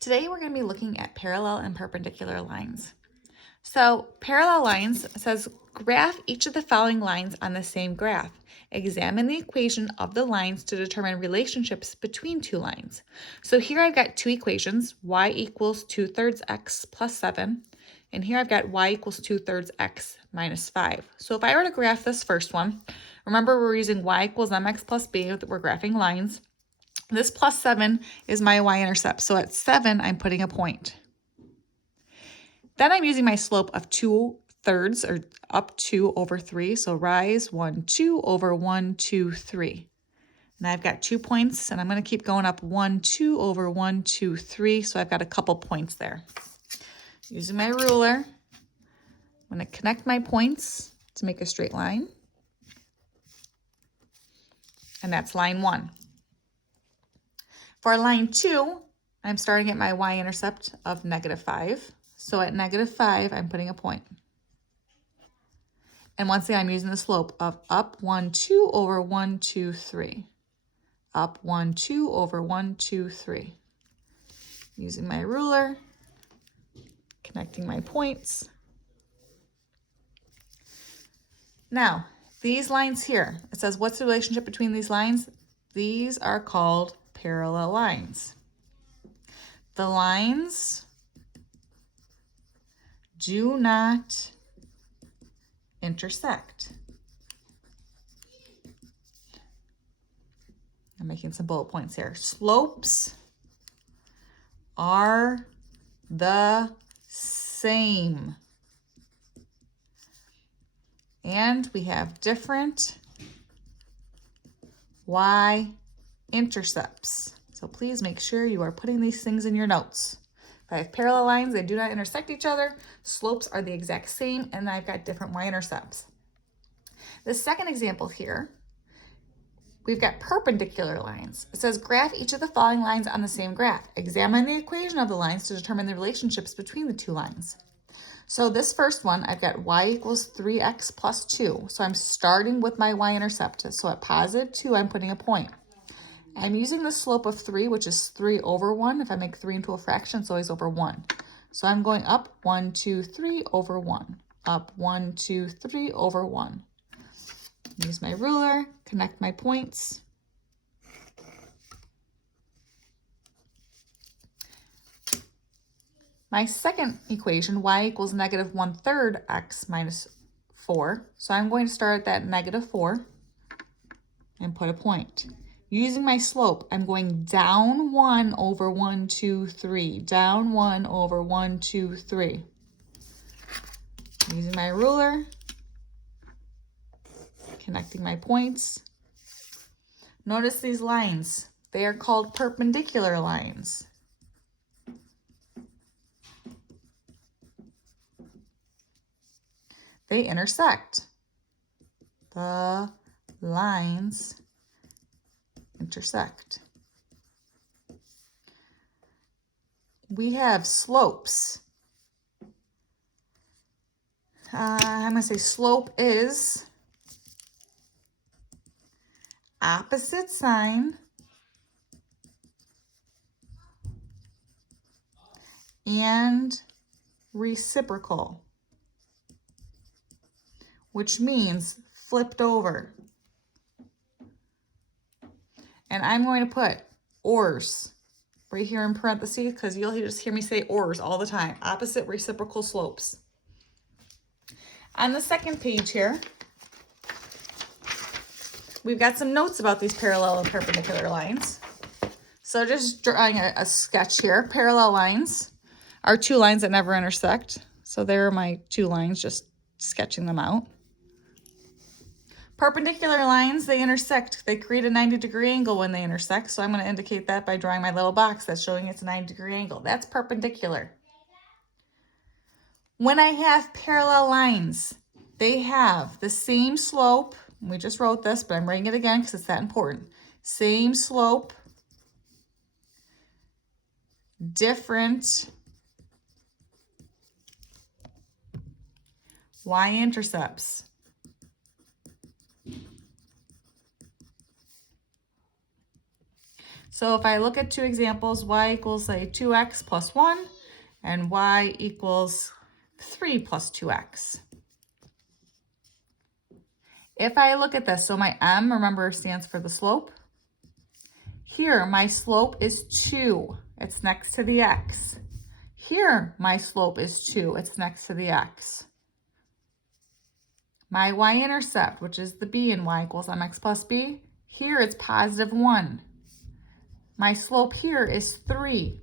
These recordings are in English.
Today we're going to be looking at parallel and perpendicular lines. So parallel lines says graph each of the following lines on the same graph. Examine the equation of the lines to determine relationships between two lines. So here I've got two equations, y equals 2/3 x plus 7, and here I've got y equals 2/3 x minus 5. So if I were to graph this first one, remember we're using y equals mx plus b, we're graphing lines. This plus 7 is my y-intercept. So at 7, I'm putting a point. Then I'm using my slope of 2/3 or up 2 over 3. So rise 1, 2 over 1, 2, 3. And I've got 2 points, and I'm going to keep going up 1, 2 over 1, 2, 3. So I've got a couple points there. Using my ruler, I'm going to connect my points to make a straight line. And that's line 1. For line 2, I'm starting at my y-intercept of -5. So at -5, I'm putting a point. And once again, I'm using the slope of up 1, 2 over 1, 2, 3. Up 1, 2 over 1, 2, 3. Using my ruler, connecting my points. Now, these lines here, it says, what's the relationship between these lines? These are called parallel lines. The lines do not intersect. I'm making some bullet points here. Slopes are the same. And we have different y-intercepts. So please make sure you are putting these things in your notes. If I have parallel lines, they do not intersect each other. Slopes are the exact same, and I've got different y-intercepts. The second example here, we've got perpendicular lines. It says graph each of the following lines on the same graph. Examine the equation of the lines to determine the relationships between the two lines. So this first one, I've got y equals 3x plus 2. So I'm starting with my y-intercept. So at +2, I'm putting a point. I'm using the slope of 3, which is 3 over 1. If I make 3 into a fraction, it's always over 1. So I'm going up 1, 2, 3 over 1. Up 1, 2, 3 over 1. Use my ruler, connect my points. My second equation, y equals -1/3 x minus 4. So I'm going to start at that -4 and put a point. Using my slope, I'm going down 1 over 1, 2, 3. Down 1 over 1, 2, 3. Using my ruler, connecting my points. Notice these lines. They are called perpendicular lines. They intersect. The lines intersect. We have slopes. I'm going to say slope is opposite sign and reciprocal, which means flipped over. And I'm going to put ORs right here in parentheses because you'll just hear me say ORs all the time. Opposite reciprocal slopes. On the second page here, we've got some notes about these parallel and perpendicular lines. So just drawing a sketch here. Parallel lines are two lines that never intersect. So there are my two lines, just sketching them out. Perpendicular lines, they intersect. They create a 90-degree angle when they intersect. So I'm going to indicate that by drawing my little box that's showing it's a 90-degree angle. That's perpendicular. When I have parallel lines, they have the same slope. We just wrote this, but I'm writing it again because it's that important. Same slope, different y-intercepts. So if I look at two examples, y equals say 2x plus 1 and y equals 3 plus 2x. If I look at this, so my m, remember, stands for the slope. Here, my slope is 2. It's next to the x. Here, my slope is 2. It's next to the x. My y-intercept, which is the b in y equals mx plus b, here it's positive 1. My slope here is 3.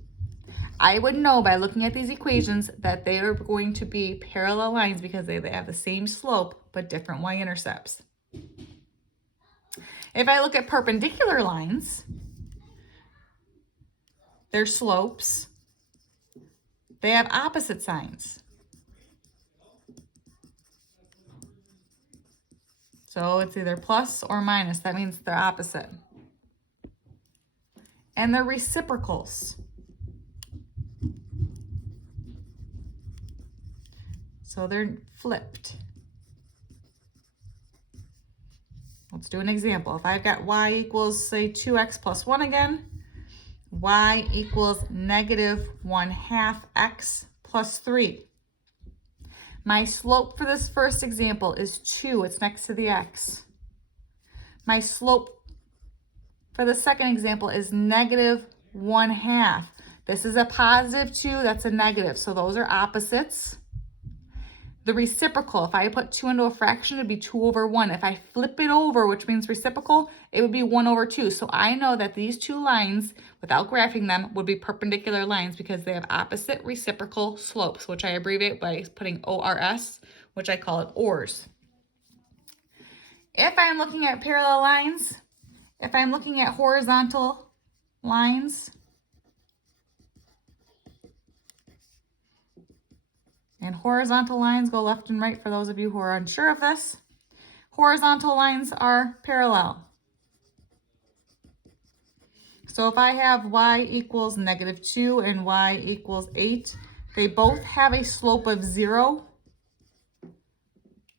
I would know by looking at these equations that they are going to be parallel lines because they have the same slope but different y-intercepts. If I look at perpendicular lines, their slopes, they have opposite signs. So it's either plus or minus. That means they're opposite. And they're reciprocals. So they're flipped. Let's do an example. If I've got y equals, say, 2x plus 1 again, y equals negative 1/2 x plus 3. My slope for this first example is 2. It's next to the x. My slope for the second example is negative 1/2. This is a positive 2. That's a negative. So those are opposites. The reciprocal, if I put 2 into a fraction, it would be 2 over 1. If I flip it over, which means reciprocal, it would be 1 over 2. So I know that these two lines, without graphing them, would be perpendicular lines because they have opposite reciprocal slopes, which I abbreviate by putting ORS, which I call it ORS. If I'm looking at parallel lines, if I'm looking at horizontal lines, and horizontal lines go left and right for those of you who are unsure of this. Horizontal lines are parallel. So if I have y equals negative 2 and y equals 8, they both have a slope of 0.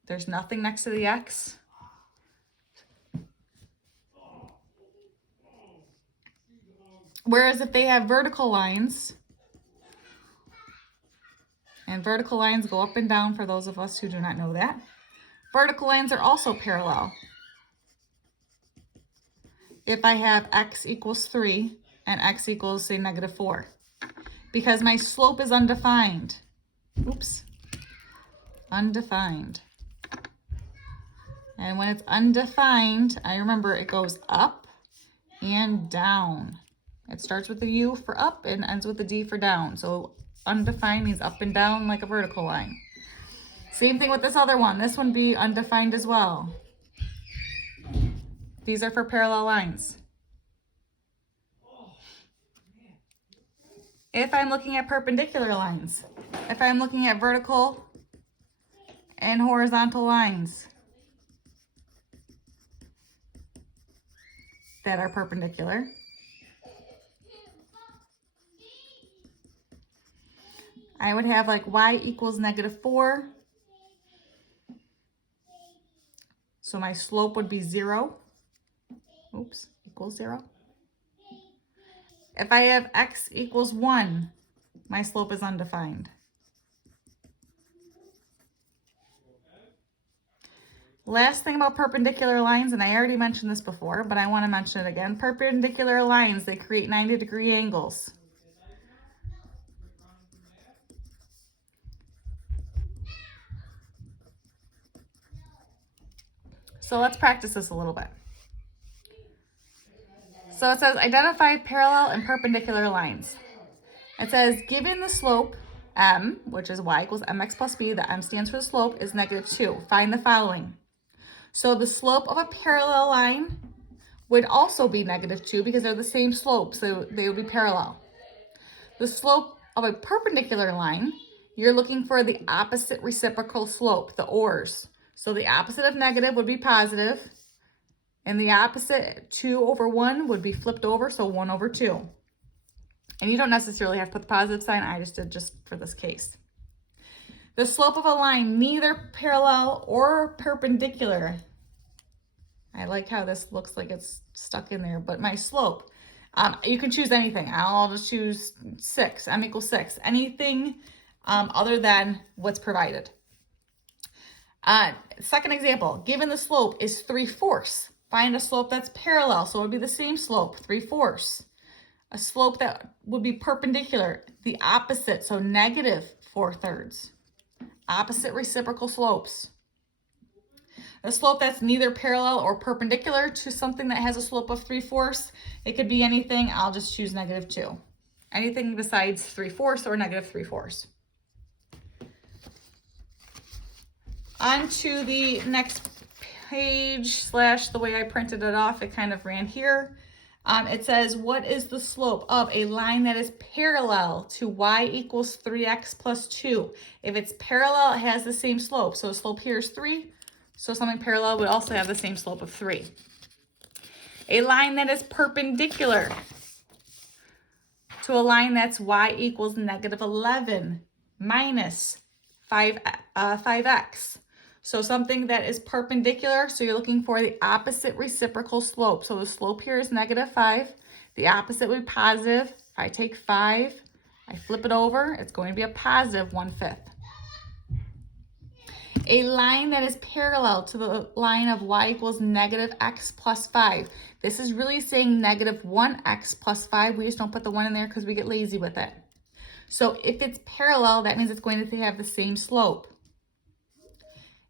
There's nothing next to the x. Whereas if they have vertical lines, and vertical lines go up and down for those of us who do not know that. Vertical lines are also parallel. If I have x equals 3 and x equals, say, negative 4. Because my slope is undefined. Oops. Undefined. And when it's undefined, I remember it goes up and down. It starts with the U for up and ends with the D for down. So undefined means up and down like a vertical line. Same thing with this other one. This one be undefined as well. These are for parallel lines. If I'm looking at perpendicular lines, if I'm looking at vertical and horizontal lines that are perpendicular, I would have like y equals negative 4. So my slope would be 0. Oops, equals 0. If I have x equals 1, my slope is undefined. Last thing about perpendicular lines, and I already mentioned this before, but I want to mention it again. Perpendicular lines, they create 90-degree angles. So let's practice this a little bit. So it says identify parallel and perpendicular lines. It says given the slope m, which is y equals mx plus b, the m stands for the slope, is negative 2. Find the following. So the slope of a parallel line would also be negative 2 because they're the same slope, so they would be parallel. The slope of a perpendicular line, you're looking for the opposite reciprocal slope, the ORS. So the opposite of negative would be positive, and the opposite, 2 over 1, would be flipped over, so 1 over 2. And you don't necessarily have to put the positive sign, I just did just for this case. The slope of a line, neither parallel or perpendicular. I like how this looks like it's stuck in there, but my slope. You can choose anything. I'll just choose 6, m equals 6. Anything other than what's provided. Second example, given the slope is 3/4. Find a slope that's parallel, so it would be the same slope, 3/4. A slope that would be perpendicular, the opposite, so -4/3. Opposite reciprocal slopes. A slope that's neither parallel or perpendicular to something that has a slope of 3/4. It could be anything. I'll just choose -2. Anything besides 3/4 or -3/4. On to the next page / the way I printed it off, it kind of ran here. It says, what is the slope of a line that is parallel to y equals 3x plus 2? If it's parallel, it has the same slope. So the slope here is 3. So something parallel would also have the same slope of 3. A line that is perpendicular to a line that's y equals -11 minus 5x. So something that is perpendicular, so you're looking for the opposite reciprocal slope. So the slope here is -5. The opposite would be positive. If I take 5, I flip it over, it's going to be a positive 1/5. A line that is parallel to the line of y equals -x plus 5. This is really saying -1x plus 5. We just don't put the 1 in there because we get lazy with it. So if it's parallel, that means it's going to have the same slope.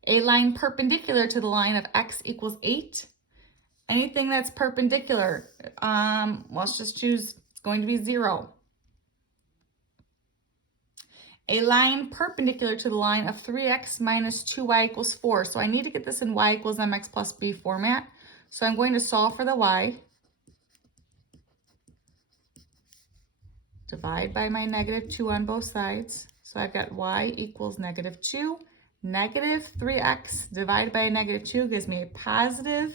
A line perpendicular to the line of x equals 8. Anything that's perpendicular, let's just choose, it's going to be 0. A line perpendicular to the line of 3x minus 2y equals 4. So I need to get this in y equals mx plus b format. So I'm going to solve for the y. Divide by my -2 on both sides. So I've got y equals -2. -3x divided by a -2 gives me a positive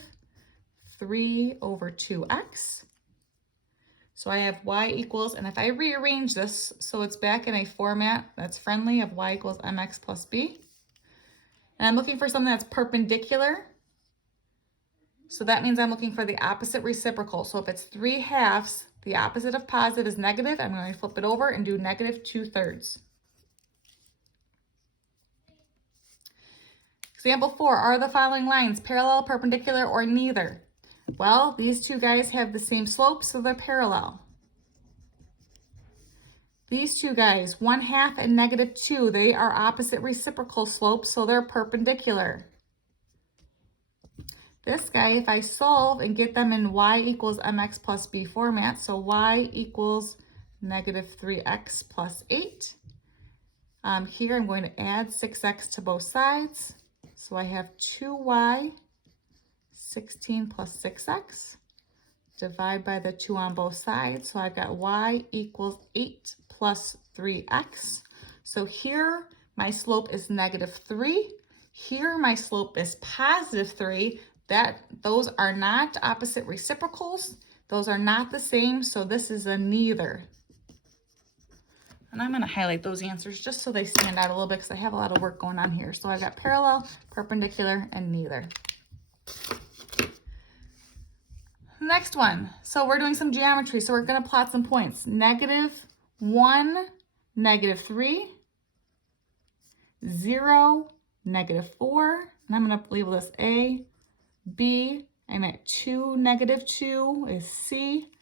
3/2x. So I have y equals, and if I rearrange this so it's back in a format that's friendly of y equals mx plus b, and I'm looking for something that's perpendicular, so that means I'm looking for the opposite reciprocal. So if it's 3/2, the opposite of positive is negative. I'm going to flip it over and do -2/3. Example 4, are the following lines parallel, perpendicular, or neither? Well, these two guys have the same slope, so they're parallel. These two guys, 1/2 and -2, they are opposite reciprocal slopes, so they're perpendicular. This guy, if I solve and get them in y equals mx plus b format, so y equals -3x plus 8. Here I'm going to add 6x to both sides. So I have 2y, 16 plus 6x, divide by the 2 on both sides. So I've got y equals 8 plus 3x. So here my slope is -3. Here my slope is +3. Those are not opposite reciprocals. Those are not the same, so this is a neither. And I'm going to highlight those answers just so they stand out a little bit because I have a lot of work going on here. So I've got parallel, perpendicular, and neither. Next one. So we're doing some geometry. So we're going to plot some points. -1, -3, 0, -4. And I'm going to label this A, B. I'm at 2, -2 is C.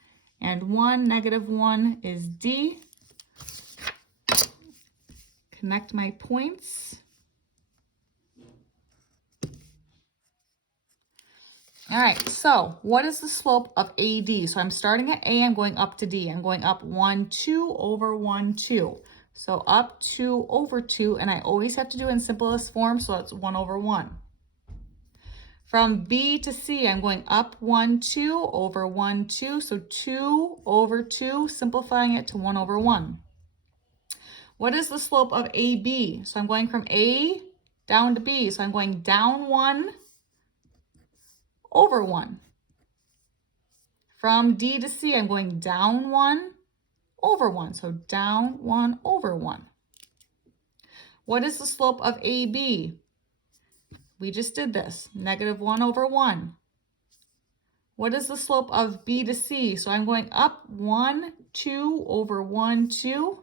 And 1, -1 is D. Connect my points. All right, so what is the slope of AD? So I'm starting at A, I'm going up to D. I'm going up 1, 2 over 1, 2. So up 2 over 2, and I always have to do it in simplest form, so it's 1 over 1. From B to C, I'm going up 1, 2 over 1, 2. So 2 over 2, simplifying it to 1 over 1. What is the slope of AB? So I'm going from A down to B. So I'm going down 1 over 1. From D to C, I'm going down 1 over 1. So down 1 over 1. What is the slope of AB? We just did this. -1 over 1. What is the slope of B to C? So I'm going up 1, 2 over 1, 2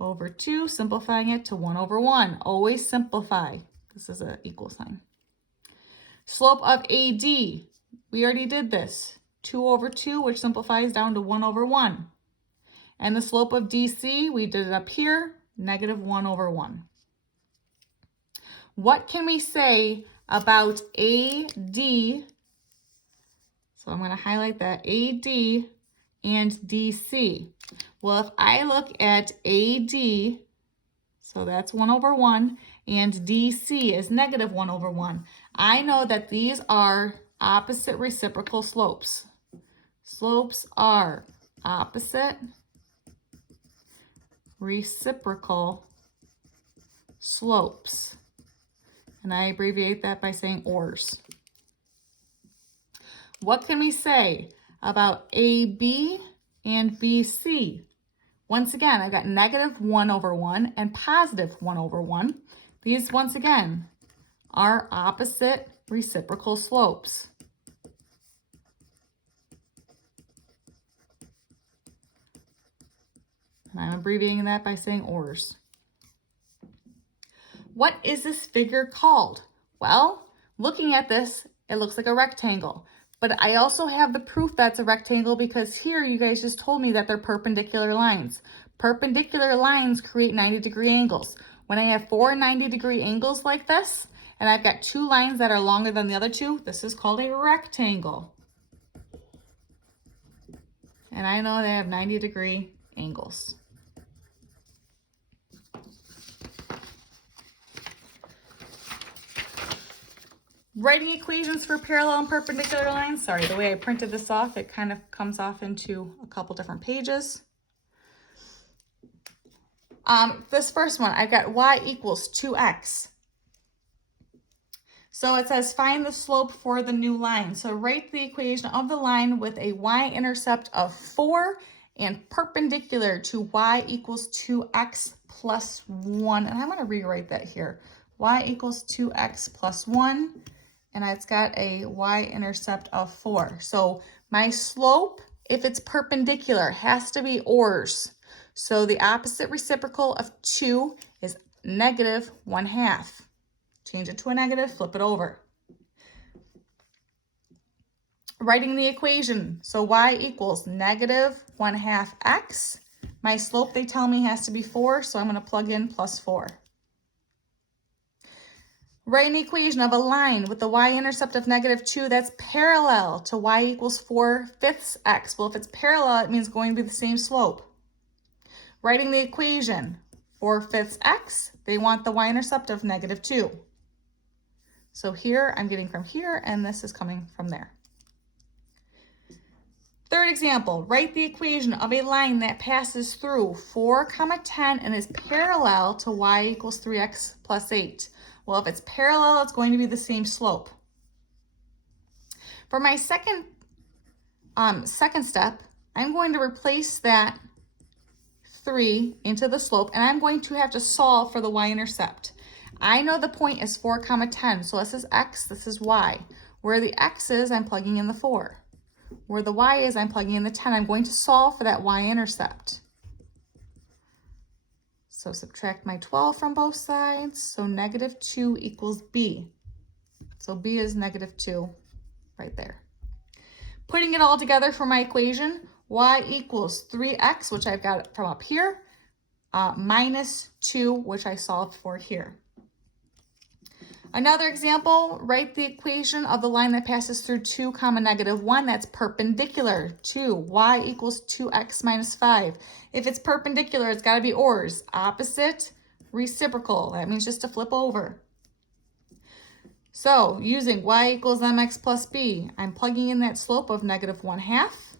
over 2, simplifying it to 1 over 1. Always simplify. This is an equal sign. Slope of AD, we already did this. 2 over 2, which simplifies down to 1 over 1. And the slope of DC, we did it up here, negative 1 over 1. What can we say about AD? So I'm going to highlight that, AD and DC. Well, if I look at AD, so that's 1 over 1, and DC is negative 1 over 1, I know that these are opposite reciprocal slopes. Slopes are opposite reciprocal slopes. And I abbreviate that by saying ORS. What can we say about AB and BC? Once again, I've got negative 1 over 1 and positive 1 over 1. These, once again, are opposite reciprocal slopes. And I'm abbreviating that by saying ORS. What is this figure called? Well, looking at this, it looks like a rectangle. But I also have the proof that's a rectangle because here you guys just told me that they're perpendicular lines. Perpendicular lines create 90-degree angles. When I have 4 90-degree angles like this, and I've got 2 lines that are longer than the other 2, this is called a rectangle. And I know they have 90-degree angles. Writing equations for parallel and perpendicular lines. Sorry, the way I printed this off, it kind of comes off into a couple different pages. This first one, I've got y equals 2x. So it says find the slope for the new line. So write the equation of the line with a y-intercept of 4 and perpendicular to y equals 2x plus 1. And I'm going to rewrite that here. Y equals 2x plus 1. And it's got a y-intercept of 4. So my slope, if it's perpendicular, has to be ORS. So the opposite reciprocal of 2 is negative 1/2. Change it to a negative, flip it over. Writing the equation. So y equals negative 1/2 x. My slope, they tell me, has to be 4, so I'm going to plug in plus 4. Write an equation of a line with the y-intercept of negative 2 that's parallel to y equals 4/5 x. Well, if it's parallel, it means going to be the same slope. Writing the equation, 4/5 x, they want the y-intercept of negative 2. So here, I'm getting from here, and this is coming from there. Third example, write the equation of a line that passes through 4, 10 and is parallel to y equals 3x plus 8. Well, if it's parallel, it's going to be the same slope. For my second step, I'm going to replace that 3 into the slope, and I'm going to have to solve for the y-intercept. I know the point is 4, 10, so this is x, this is y. Where the x is, I'm plugging in the 4. Where the y is, I'm plugging in the 10. I'm going to solve for that y-intercept. So subtract my 12 from both sides. So negative 2 equals b. So b is negative 2 right there. Putting it all together for my equation, y equals 3x, which I've got from up here, minus 2, which I solved for here. Another example, write the equation of the line that passes through 2, negative 1. That's perpendicular to y equals 2x minus 5. If it's perpendicular, it's got to be ORS, opposite reciprocal. That means just to flip over. So using y equals mx plus b, I'm plugging in that slope of negative 1/2.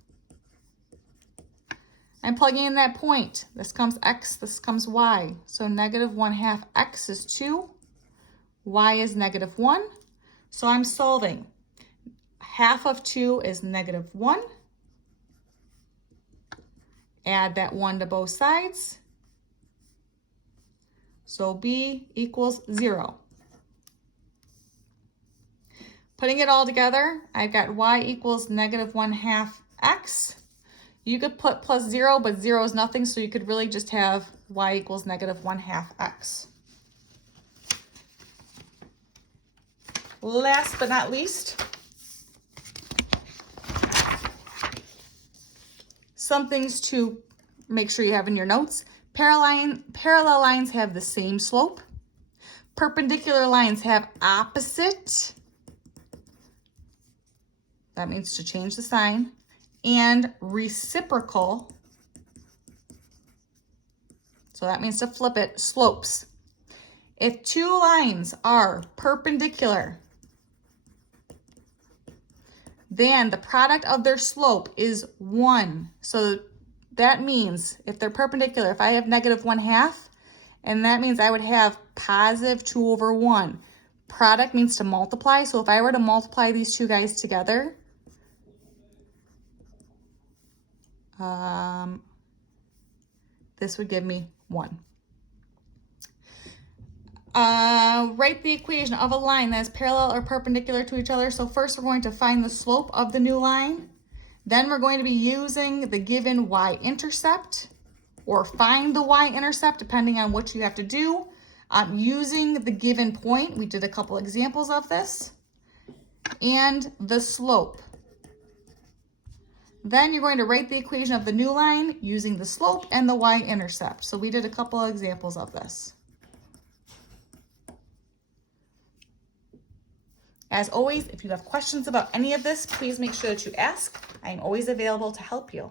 I'm plugging in that point. This comes x, this comes y. So negative 1/2 x is 2. Y is negative 1. So I'm solving. Half of 2 is negative 1. Add that 1 to both sides. So b equals 0. Putting it all together, I've got y equals -1/2 x. You could put plus 0, but 0 is nothing, so you could really just have y equals -1/2 x. Last but not least, some things to make sure you have in your notes. Parallel lines have the same slope. Perpendicular lines have opposite. That means to change the sign. And reciprocal. So that means to flip it, slopes. If two lines are perpendicular, then the product of their slope is 1. So that means if they're perpendicular, if I have -1/2, and that means I would have positive 2/1. Product means to multiply. So if I were to multiply these two guys together, this would give me 1. Write the equation of a line that is parallel or perpendicular to each other. So first we're going to find the slope of the new line. Then we're going to be using the given y-intercept, or find the y-intercept depending on what you have to do. Using the given point, we did a couple examples of this, and the slope. Then you're going to write the equation of the new line using the slope and the y-intercept. So we did a couple of examples of this. As always, if you have questions about any of this, please make sure that you ask. I am always available to help you.